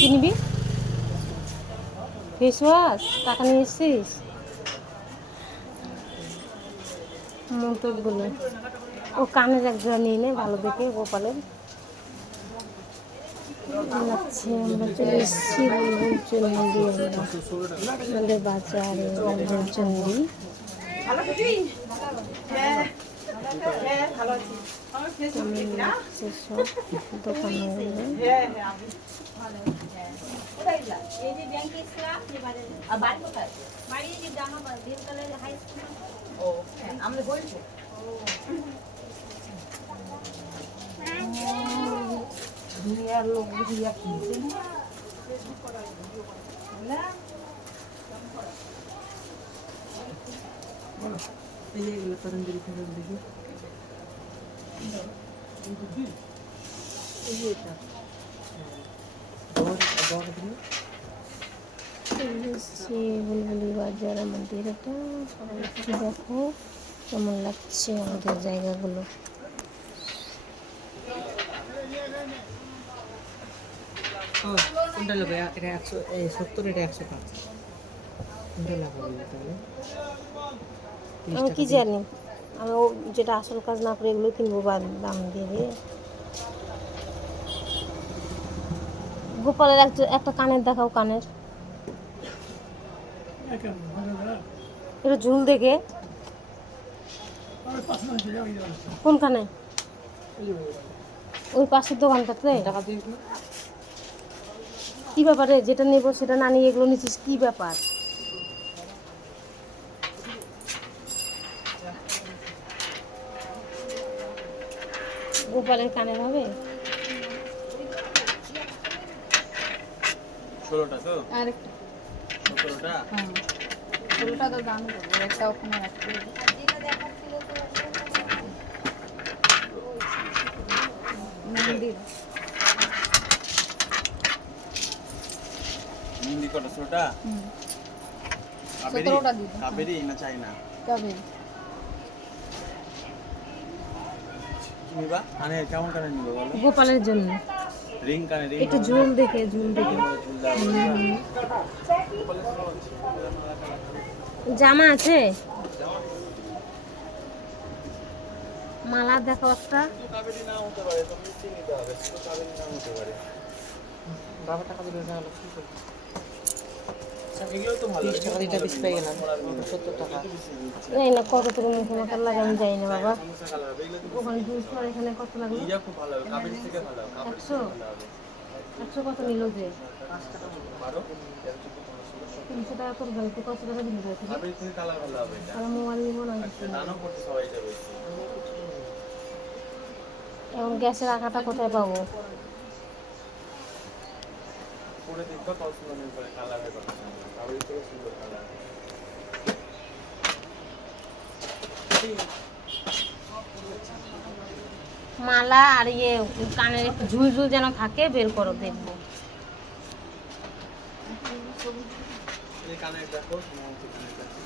কিনবি face wash টাকা নিয়ে এসছিস মন্তব্যগুলো ও কানের এক জোড়া নিয়ে নে ভালো দেখে গোপালের লাগছে আমরা চলে এসেছি বুলবুল চন্ডী আমাদের বাজারে বুলবুল চন্ডী সব দোকানগুলো দুনিয়ার লোক বুঝিয়া কিনছে এইগুলো তরঙ্গিরি ফেরত দেখি বুলবুলি বাজার আমাদের এটা দেখো কেমন লাগছে আমাদের জায়গাগুলো কোনটা লোক এটা 170 এটা 105 কোনটা লাগাবো তাহলে আমি কি জানি আমি যেটা আসল কাজ না করে এগুলো কিনবো দাম দিয়ে গোপালের একটা কানের দেখাও কানের এটা ঝুল দেখে কোনখানে ওই পাশের দোকানটাতে কি ব্যাপারে যেটা নেবো সেটা না নিয়ে এগুলো নিচ্ছিস কি ব্যাপার গোপালের কানের হবে 16টা তো আরেকটা 17টা হ্যাঁ 16টা তো দাম দেবো একটা ওখানে রাখতে মন্দির মিন্দি কটা 16টা হুম কাবেরি 17টা দিন কাবেরি না চাই না কবে কি নিবা কানে কেমন কানে নিবা বলো গোপালের জন্য রিং কানে রিং একটু ঝুল দেখে জামা আছে মালা দেখো একটা কাবেরি না হতে পারে তো মিষ্টি নিতে হবে শুধু কাবেরি না হতে পারে বাবা টাকা দিলে না হলো কি করব এগুলো তো ভালো 30 টাকা দিটা বেশি পেয়ে গেলাম 70 টাকা এই না কত তোর মুখে মাথার লাগে আমি যাই না বাবা সমস্যা কালার হবে এগুলো তো ওখানে 200 আর এখানে কত লাগলো ইয়া খুব ভালো হবে কাবেরি থেকে ভালো হবে কাবেরি 100 থেকে ভালো হবে 100 কত নিল যে 5 টাকা 12 300 টাকা তোর গেল কত টাকা দিলি রে কাবেরি থেকে কালার ভালো হবে এটা আর মোবাইল নিব না নানো করতে সবাই যাবে এখন গ্যাসের আঁকাটা কোথায় পাবো পুরো দেখবা কত সুন্দর করে কালার হবে কাবেরি থেকে সুন্দর কালার মালা আর কানের একটু ঝুল ঝুল যেন থাকে বের করো দেখবো এই কানের দেখো মোমবাতি কানের দেখো